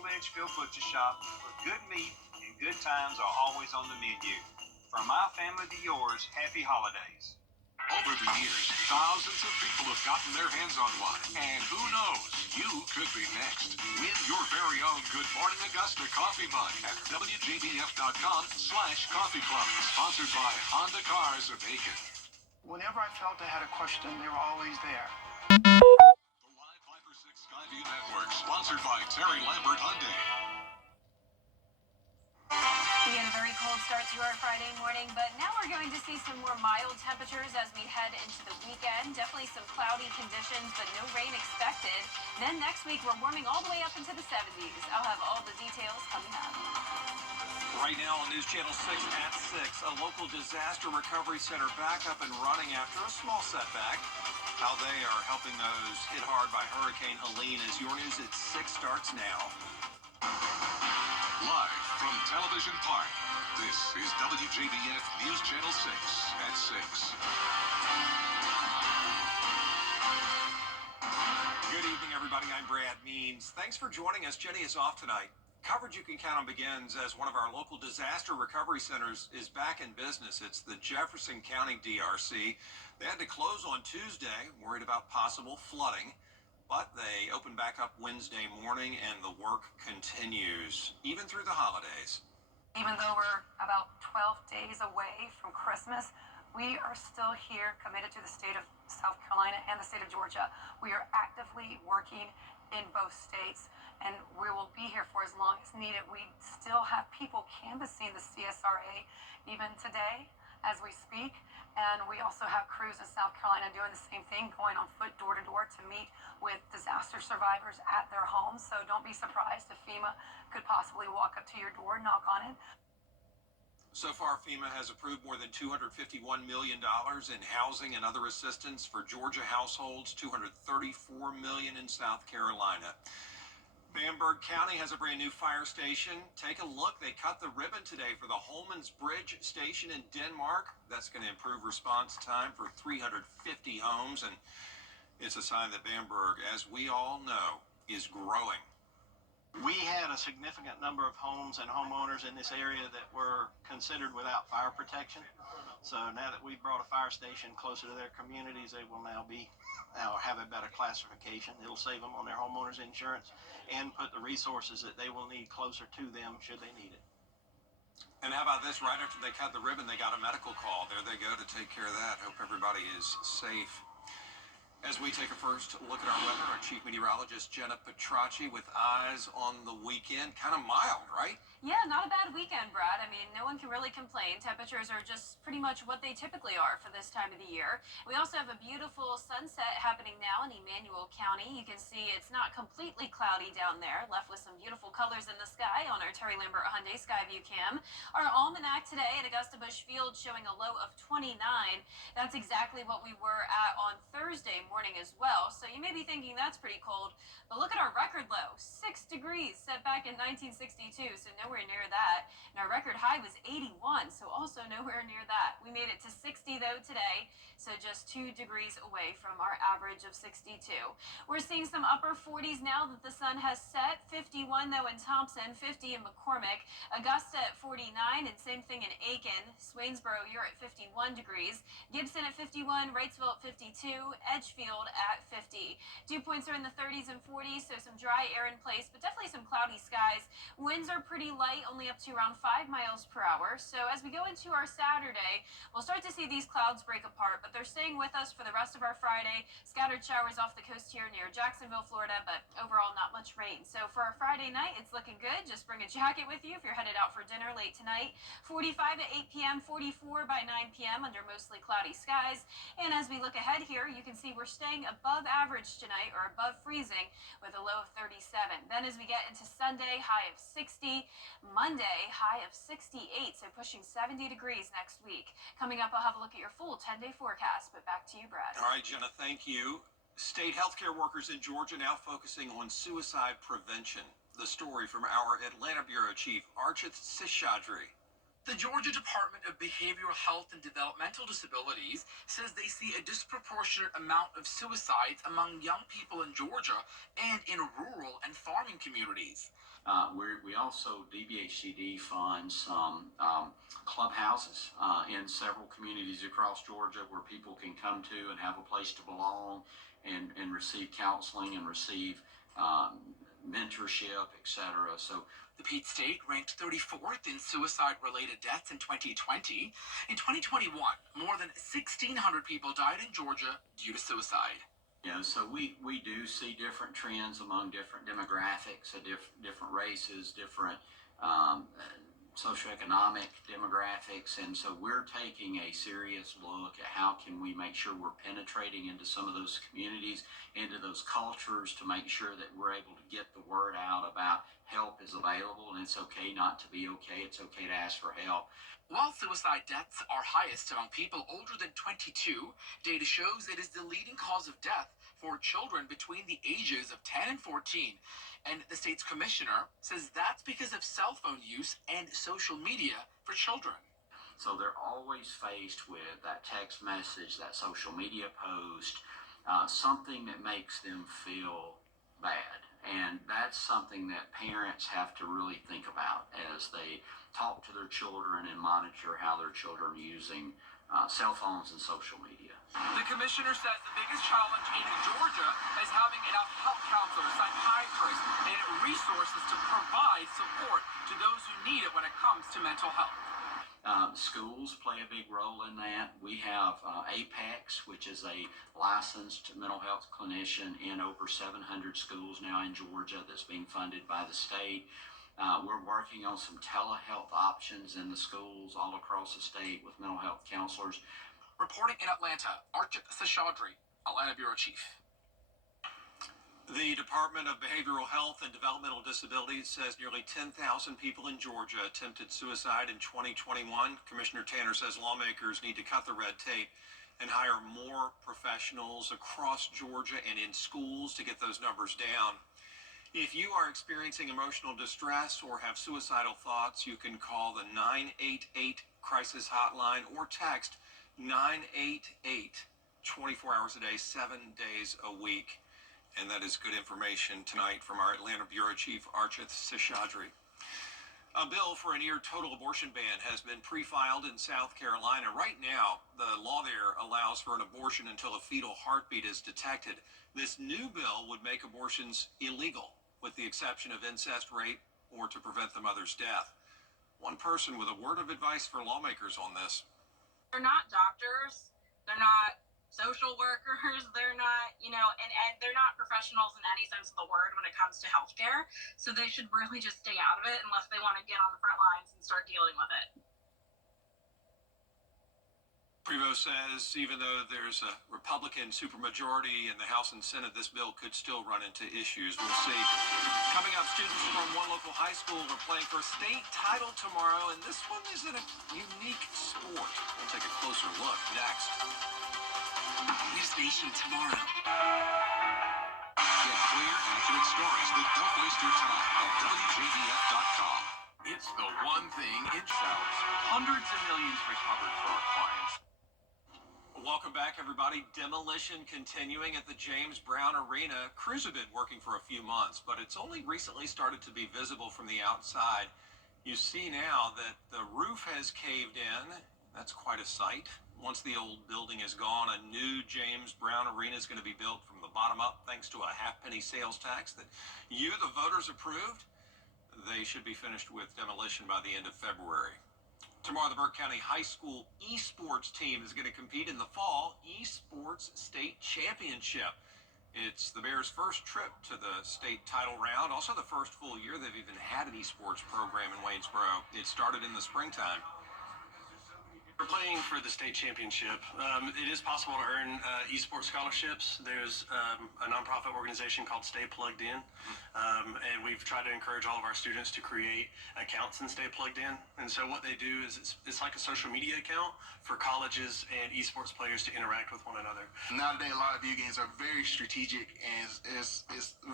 Litchfield Butcher Shop, where good meat and good times are always on the menu. From my family to yours, happy holidays. Over the years, thousands of people have gotten their hands on one. And who knows, you could be next. Win your very own Good Morning Augusta coffee mug at WJBF.com/coffee club. Sponsored by Honda Cars of Aiken. Whenever I felt I had a question, they were always there. The Live 5 for 6 Skyview Network, sponsored by Terry Lambert Hyundai. We had a very cold start to our Friday morning, but now we're going to see some more mild temperatures as we head into the weekend. Definitely some cloudy conditions, but no rain expected. Then next week, we're warming all the way up into the 70s. I'll have all the details coming up. Right now on News Channel 6 at 6, a local disaster recovery center back up and running after a small setback. How they are helping those hit hard by Hurricane Helene as your news at 6 starts now. Live from Television Park, this is WJBF News Channel 6 at 6. Good evening, everybody. I'm Brad Means. Thanks for joining us. Jenny is off tonight. Coverage you can count on begins as one of our local disaster recovery centers is back in business. It's the Jefferson County DRC. They had to close on Tuesday, worried about possible flooding. But they open back up Wednesday morning, and the work continues, even through the holidays. Even though we're about 12 days away from Christmas, we are still here, committed to the state of South Carolina and the state of Georgia. We are actively working in both states, and we will be here for as long as needed. We still have people canvassing the CSRA even today as we speak. And we also have crews in South Carolina doing the same thing, going on foot door to door to meet with disaster survivors at their homes. So don't be surprised if FEMA could possibly walk up to your door, knock on it. So far, FEMA has approved more than $251 million in housing and other assistance for Georgia households, $234 million in South Carolina. Bamberg County has a brand new fire station. Take a look. They cut the ribbon today for the Holman's Bridge station in Denmark. That's going to improve response time for 350 homes, and it's a sign that Bamberg, as we all know, is growing. We had a significant number of homes and homeowners in this area that were considered without fire protection. So now that we've brought a fire station closer to their communities, they will now have a better classification. It'll save them on their homeowners insurance and put the resources that they will need closer to them should they need it. And how about this? Right after they cut the ribbon, they got a medical call. There they go to take care of that. Hope everybody is safe. As we take a first look at our weather, our chief meteorologist, Jenna Petracci, with eyes on the weekend. Kind of mild, right? Yeah, not a bad weekend, Brad. I mean, no one can really complain. Temperatures are just pretty much what they typically are for this time of the year. We also have a beautiful sunset happening now in Emmanuel County. You can see it's not completely cloudy down there, left with some beautiful colors in the sky on our Terry Lambert Hyundai Skyview cam. Our almanac today at Augusta Busch Field showing a low of 29. That's exactly what we were at on Thursday morning as well. So you may be thinking that's pretty cold, but look at our record low, 6 degrees set back in 1962. So nowhere near that. And our record high was 81, so also nowhere near that. We made it to 60 though today, so just 2 degrees away from our average of 62. We're seeing some upper 40s now that the sun has set. 51 though in Thompson, 50 in McCormick, Augusta at 49, and same thing in Aiken. Swainsboro, you're at 51 degrees. Gibson at 51, Wrightsville at 52, Edgefield at 50. Dew points are in the 30s and 40s, so some dry air in place, but definitely some cloudy skies. Winds are pretty light, only up to around 5 miles per hour. So as we go into our Saturday, we'll start to see these clouds break apart, but they're staying with us for the rest of our Friday. Scattered showers off the coast here near Jacksonville, Florida, but overall not much rain. So for our Friday night, it's looking good. Just bring a jacket with you if you're headed out for dinner late tonight. 45 at 8 p.m., 44 by 9 p.m. under mostly cloudy skies. And as we look ahead here, you can see we're staying above average tonight, or above freezing, with a low of 37. Then as we get into Sunday, high of 60. Monday, high of 68, so pushing 70 degrees next week. Coming up, I'll have a look at your full 10-day forecast, but back to you, Brad. All right, Jenna, thank you. State healthcare workers in Georgia now focusing on suicide prevention. The story from our Atlanta Bureau Chief, Archit Seshadri. The Georgia Department of Behavioral Health and Developmental Disabilities says they see a disproportionate amount of suicides among young people in Georgia and in rural and farming communities. We also, DBHCD funds some clubhouses in several communities across Georgia where people can come to and have a place to belong and receive counseling and receive mentorship, etc. So the Peach State ranked 34th in suicide-related deaths in 2020. In 2021, more than 1,600 people died in Georgia due to suicide. Yeah, so we do see different trends among different demographics, different races, different socioeconomic demographics, and so we're taking a serious look at how can we make sure we're penetrating into some of those communities, into those cultures, to make sure that we're able to get the word out about help is available and it's okay not to be okay. It's okay to ask for help. While suicide deaths are highest among people older than 22, data shows it is the leading cause of death for children between the ages of 10 and 14. And the state's commissioner says that's because of cell phone use and social media for children. So they're always faced with that text message, that social media post, something that makes them feel bad. And that's something that parents have to really think about as they talk to their children and monitor how their children are using cell phones and social media. The commissioner says the biggest challenge in Georgia is having enough health counselors, psychiatrists, and resources to provide support to those who need it when it comes to mental health. Schools play a big role in that. We have Apex, which is a licensed mental health clinician in over 700 schools now in Georgia that's being funded by the state. We're working on some telehealth options in the schools all across the state with mental health counselors. Reporting in Atlanta, Archit Seshadri, Atlanta Bureau Chief. The Department of Behavioral Health and Developmental Disabilities says nearly 10,000 people in Georgia attempted suicide in 2021. Commissioner Tanner says lawmakers need to cut the red tape and hire more professionals across Georgia and in schools to get those numbers down. If you are experiencing emotional distress or have suicidal thoughts, you can call the 988 crisis hotline or text 988 24 hours a day, 7 days a week. And that is good information tonight from our Atlanta Bureau Chief, Archit Seshadri. A bill for a near total abortion ban has been pre-filed in South Carolina. Right now, the law there allows for an abortion until a fetal heartbeat is detected. This new bill would make abortions illegal, with the exception of incest, rape, or to prevent the mother's death. One person with a word of advice for lawmakers on this. They're not doctors. They're not social workers. They're not, and they're not professionals in any sense of the word when it comes to healthcare. So they should really just stay out of it unless they want to get on the front lines and start dealing with it. Prevost says even though there's a Republican supermajority in the House and Senate, this bill could still run into issues. We'll see. Coming up, students from one local high school are playing for a state title tomorrow, and this one is in a unique sport. We'll take a closer look next. News Nation tomorrow. Get clear, accurate stories that don't waste your time at WJBF.com. It's the one thing it sells. Hundreds of millions recovered for our clients. Welcome back, everybody. Demolition continuing at the James Brown Arena. Crews have been working for a few months, but it's only recently started to be visible from the outside. You see now that the roof has caved in. That's quite a sight. Once the old building is gone, a new James Brown Arena is going to be built from the bottom up thanks to a half-penny sales tax that you, the voters, approved. They should be finished with demolition by the end of February. Tomorrow, the Burke County High School esports team is going to compete in the fall esports state championship. It's the Bears' first trip to the state title round, also the first full year they've even had an esports program in Waynesboro. It started in the springtime. We're playing for the state championship. It is possible to earn esports scholarships. There's a nonprofit organization called Stay Plugged In, and we've tried to encourage all of our students to create accounts and stay plugged in. And so what they do is it's like a social media account for colleges and esports players to interact with one another. Nowadays, a lot of video games are very strategic and it's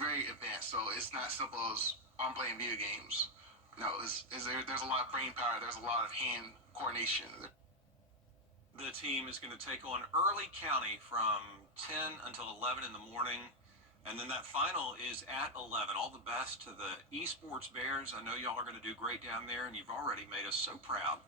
very advanced. So it's not simple as I'm playing video games. there's a lot of brain power. There's a lot of hand coordination. The team is going to take on Early County from 10 until 11 in the morning. And then that final is at 11. All the best to the Esports Bears. I know y'all are going to do great down there, and you've already made us so proud.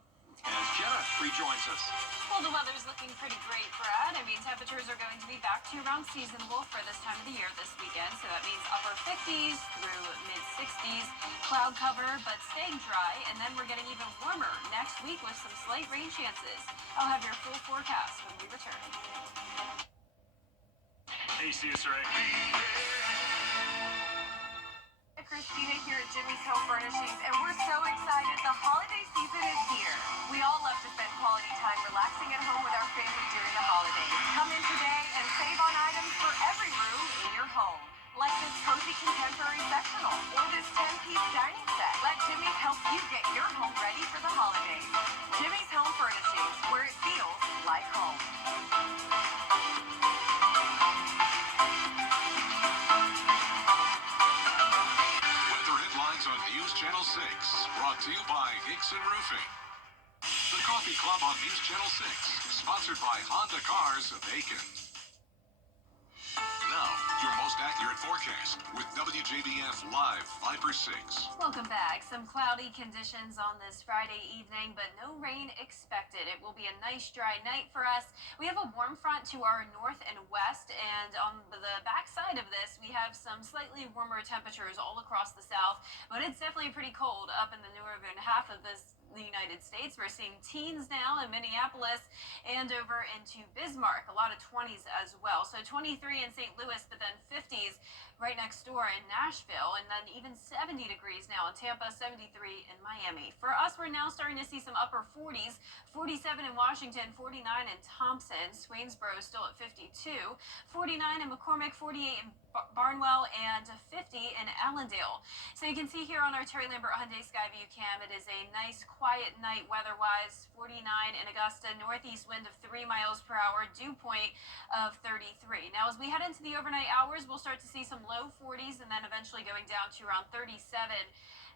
As Jenna rejoins us. Well, the weather's looking pretty great, Brad. I mean, temperatures are going to be back to around seasonable for this time of the year this weekend. So that means upper 50s through mid 60s. Cloud cover, but staying dry. And then we're getting even warmer next week with some slight rain chances. I'll have your full forecast when we return. Hey, CSRA. Christina here at Jimmy's Home Furnishings, and we're so excited. The holiday season is here. We all love to spend quality time relaxing at home with our family during the holidays. Come in today and save on items for every room in your home, like this cozy contemporary sectional or this 10-piece dining set. Let Jimmy's help you get your home ready for the holidays. Jimmy's Home Furnishings, where it feels like home. On News Channel 6, brought to you by Hickson Roofing. The Coffee Club on News Channel 6, sponsored by Honda Cars of Aiken. Now, your most accurate forecast with WJBF Live 5 for 6. Welcome back. Some cloudy conditions on this Friday evening, but no rain expected. It will be a nice dry night for us. We have a warm front to our north and west, and on the back side of this, we have some slightly warmer temperatures all across the south, but it's definitely pretty cold up in the northern half of the United States. We're seeing teens now in Minneapolis and over into Bismarck, a lot of 20s as well. So 23 in St. Louis, but then 50s right next door in Nashville, and then even 70 degrees now in Tampa, 73 in Miami. For us, we're now starting to see some upper 40s, 47 in Washington, 49 in Thompson, Swainsboro still at 52, 49 in McCormick, 48 in Barnwell, and 50 in Allendale. So you can see here on our Terry Lambert Hyundai Skyview cam, it is a nice quiet night weather-wise. 49 in Augusta, northeast wind of 3 miles per hour, dew point of 33. Now as we head into the overnight hours, we'll start to see some low 40s and then eventually going down to around 37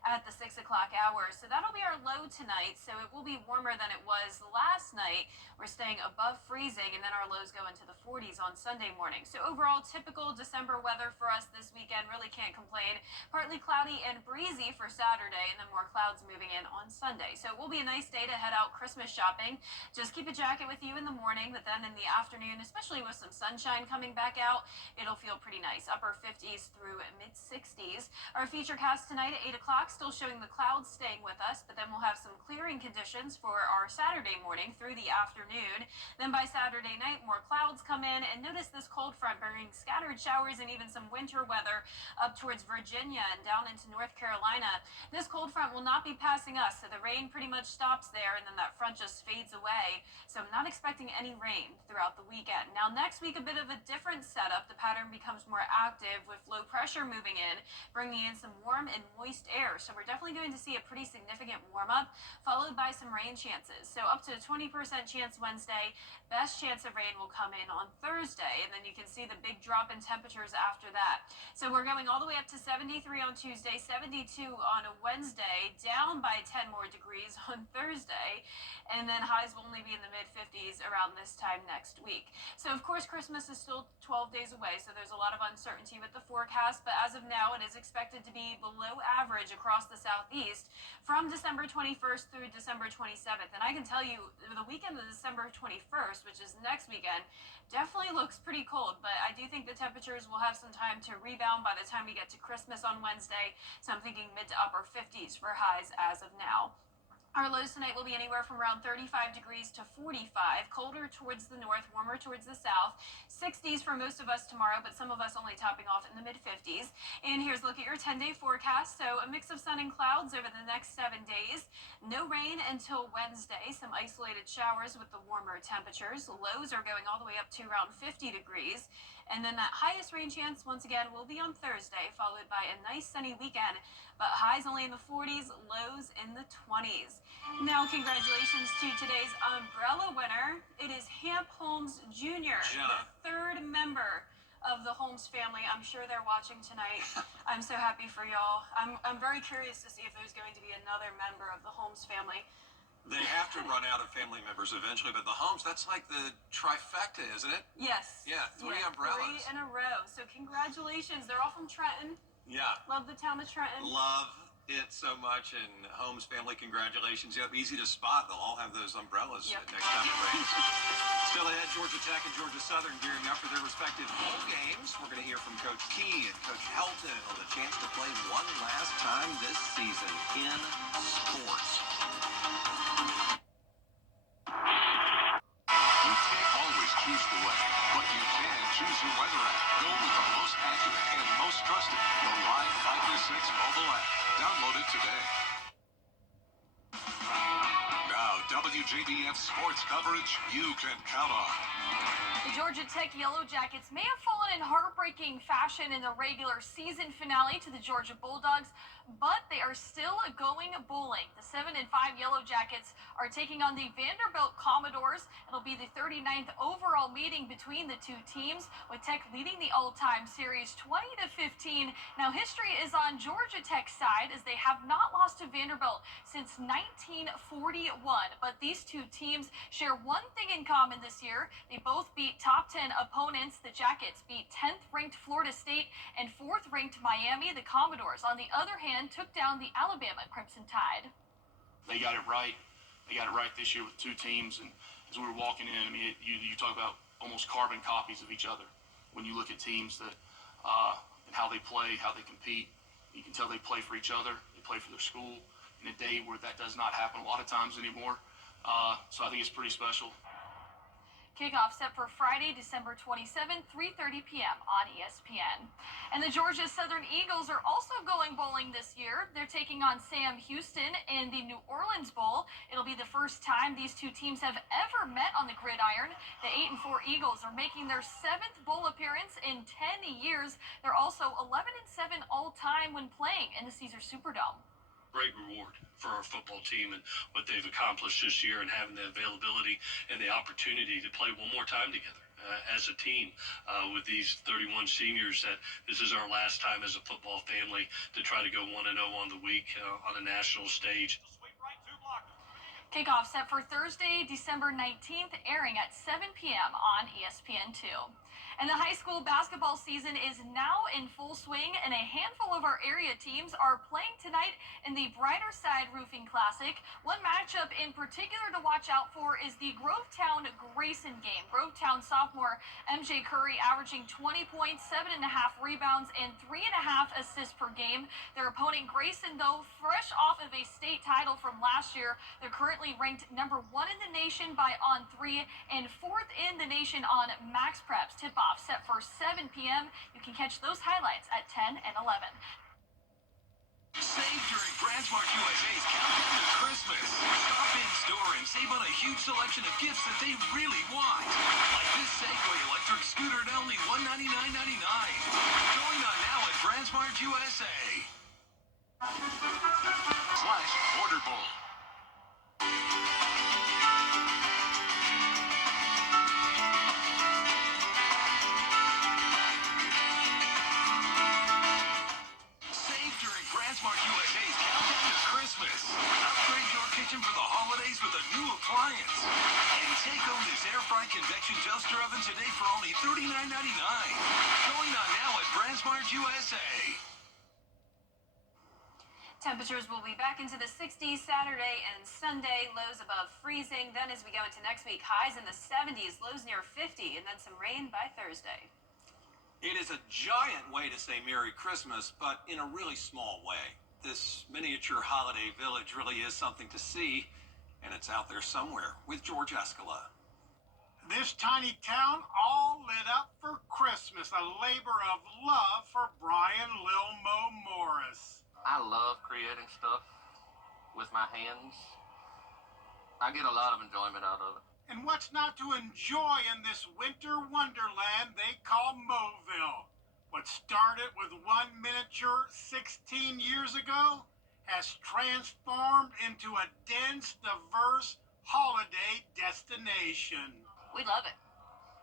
at the 6 o'clock hour. So that'll be our low tonight. So it will be warmer than it was last night. We're staying above freezing, and then our lows go into the 40s on Sunday morning. So overall, typical December weather for us this weekend. Really can't complain. Partly cloudy and breezy for Saturday, and then more clouds moving in on Sunday. So it will be a nice day to head out Christmas shopping. Just keep a jacket with you in the morning, but then in the afternoon, especially with some sunshine coming back out, it'll feel pretty nice. Upper 50s through mid 60s. Our feature cast tonight at 8 o'clock, still showing the clouds staying with us, but then we'll have some clearing conditions for our Saturday morning through the afternoon. Then by Saturday night, more clouds come in, and notice this cold front bringing scattered showers and even some winter weather up towards Virginia and down into North Carolina. This cold front will not be passing us, so the rain pretty much stops there, and then that front just fades away. So I'm not expecting any rain throughout the weekend. Now next week, a bit of a different setup. The pattern becomes more active with low pressure moving in, bringing in some warm and moist air. So we're definitely going to see a pretty significant warm-up, followed by some rain chances. So up to a 20% chance Wednesday. Best chance of rain will come in on Thursday, and then you can see the big drop in temperatures after that. So we're going all the way up to 73 on Tuesday, 72 on a Wednesday, down by 10 more degrees on Thursday, and then highs will only be in the mid-50s around this time next week. So of course, Christmas is still 12 days away, so there's a lot of uncertainty with the forecast, but as of now, it is expected to be below average across the southeast from December 21st through December 27th. And I can tell you, the weekend of December 21st, which is next weekend, definitely looks pretty cold, but I do think the temperatures will have some time to rebound by the time we get to Christmas on Wednesday, so I'm thinking mid to upper 50s for highs as of now. Our lows tonight will be anywhere from around 35 degrees to 45, colder towards the north, warmer towards the south, 60s for most of us tomorrow, but some of us only topping off in the mid-50s. And here's a look at your 10-day forecast. So a mix of sun and clouds over the next 7 days. No rain until Wednesday, some isolated showers with the warmer temperatures. Lows are going all the way up to around 50 degrees. And then that highest rain chance, once again, will be on Thursday, followed by a nice sunny weekend, but highs only in the 40s, lows in the 20s. Now, congratulations to today's umbrella winner. It is Hamp Holmes Jr., Jenna. the third member of the Holmes family. I'm sure they're watching tonight. I'm so happy for y'all. I'm very curious to see if there's going to be another member of the Holmes family. They have to run out of family members eventually, but the Holmes, that's like the trifecta, isn't it? Yes. Yeah, three umbrellas. 3 in a row. So congratulations. They're all from Trenton. Yeah. Love the town of Trenton. Love it so much, and Holmes family, congratulations. Yep, easy to spot. They'll all have those umbrellas next time it rains. Still ahead, Georgia Tech and Georgia Southern gearing up for their respective bowl games. We're going to hear from Coach Key and Coach Helton on the chance to play one last time this season in sports. You can't always choose the weather, but you can choose your weather app. Go with the most accurate and most trusted, the Live Fighter 6 mobile app. Download it today. Now, WJBF sports coverage you can count on. The Georgia Tech Yellow Jackets may have fallen in heartbreaking fashion in the regular season finale to the Georgia Bulldogs, but they are still going bowling. The 7-5 Yellow Jackets are taking on the Vanderbilt Commodores. It'll be the 39th overall meeting between the two teams, with Tech leading the all-time series 20-15. Now, history is on Georgia Tech's side, as they have not lost to Vanderbilt since 1941. But these two teams share one thing in common this year. They both beat top 10 opponents. The Jackets beat 10th ranked Florida State and 4th ranked Miami. The Commodores, on the other hand, took down the Alabama Crimson Tide. They got it right. They got it right this year with two teams. And as we were walking in, I mean, you talk about almost carbon copies of each other. When you look at teams that and how they play, how they compete, you can tell they play for each other. They play for their school in a day where that does not happen a lot of times anymore. So I think it's pretty special. Kickoff set for Friday, December 27th, 3:30 p.m. on ESPN. And the Georgia Southern Eagles are also going bowling this year. They're taking on Sam Houston in the New Orleans Bowl. It'll be the first time these two teams have ever met on the gridiron. The 8-4 Eagles are making their 7th bowl appearance in 10 years. They're also 11-7 all-time when playing in the Caesars Superdome. Great reward for our football team and what they've accomplished this year, and having the availability and the opportunity to play one more time together as a team with these 31 seniors. That this is our last time as a football family to try to go 1-0 on the week on a national stage. Kickoff set for Thursday, December 19th, airing at 7 p.m. on ESPN2. And the high school basketball season is now in full swing, and a handful of our area teams are playing tonight in the Brighter Side Roofing Classic. One matchup in particular to watch out for is the Grovetown-Grayson game. Grovetown sophomore MJ Curry averaging 20 points, 7.5 rebounds, and 3.5 assists per game. Their opponent Grayson, though, fresh off of a state title from last year, they're currently ranked number 1 in the nation by On3 and 4th in the nation on Max Preps. Tip-off set for 7 p.m. You can catch those highlights at 10 and 11. Save during BrandsMart USA's Countdown to Christmas. Stop in store and save on a huge selection of gifts that they really want. Like this Segway electric scooter at only $199.99. Going on now at BrandsMart USA. /Border Bowl. BrandsMart USA's Countdown to Christmas. Upgrade your kitchen for the holidays with a new appliance. And take home this air fry convection toaster oven today for only $39.99. Going on now at BrandsMart USA. Temperatures will be back into the 60s Saturday and Sunday, lows above freezing. Then as we go into next week, highs in the 70s, lows near 50, and then some rain by Thursday. It is a giant way to say Merry Christmas, but in a really small way. This miniature holiday village really is something to see, and it's out there somewhere with George Escala. This tiny town all lit up for Christmas, a labor of love for Brian Lil Mo Morris. I love creating stuff with my hands. I get a lot of enjoyment out of it. And what's not to enjoy in this winter wonderland they call Moville? What started with one miniature 16 years ago has transformed into a dense, diverse holiday destination. We love it.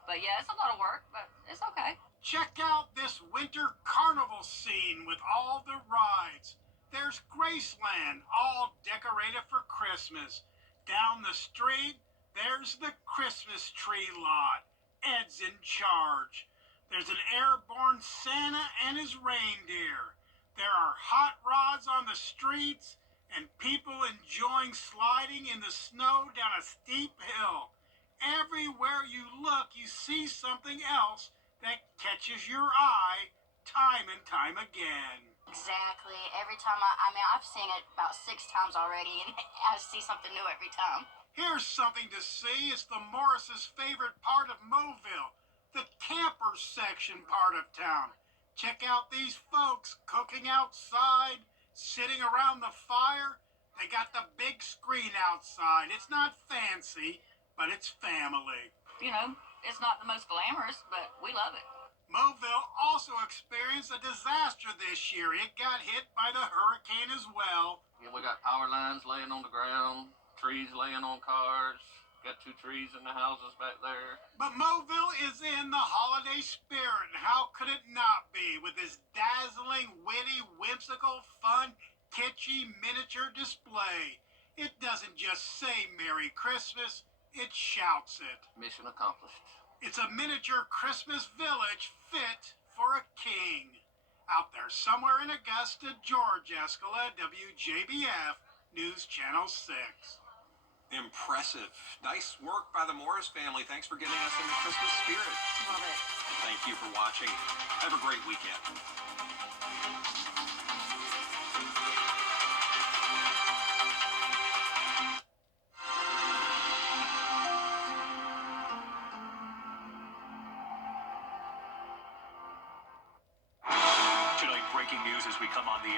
But yeah, it's a lot of work, but it's okay. Check out this winter carnival scene with all the rides. There's Graceland, all decorated for Christmas. Down the street, there's the Christmas tree lot. Ed's in charge. There's an airborne Santa and his reindeer. There are hot rods on the streets and people enjoying sliding in the snow down a steep hill. Everywhere you look, you see something else that catches your eye time and time again. Exactly. Every time I've seen it about 6 times already, and I see something new every time. Here's something to see. It's the Morris's favorite part of Mobile, the camper section part of town. Check out these folks cooking outside, sitting around the fire. They got the big screen outside. It's not fancy, but it's family. You know, it's not the most glamorous, but we love it. Mobile also experienced a disaster this year. It got hit by the hurricane as well. Yeah, we got power lines laying on the ground, trees laying on cars. Got 2 trees in the houses back there. But Mobile is in the holiday spirit, and how could it not be with this dazzling, witty, whimsical, fun, kitschy miniature display? It doesn't just say Merry Christmas, it shouts it. Mission accomplished. It's a miniature Christmas village fit for a king. Out there somewhere in Augusta, George Escala, WJBF, News Channel 6. Impressive. Nice work by the Morris family. Thanks for getting us in the Christmas spirit. Love it. Thank you for watching. Have a great weekend. Tonight, breaking news as we come on the air.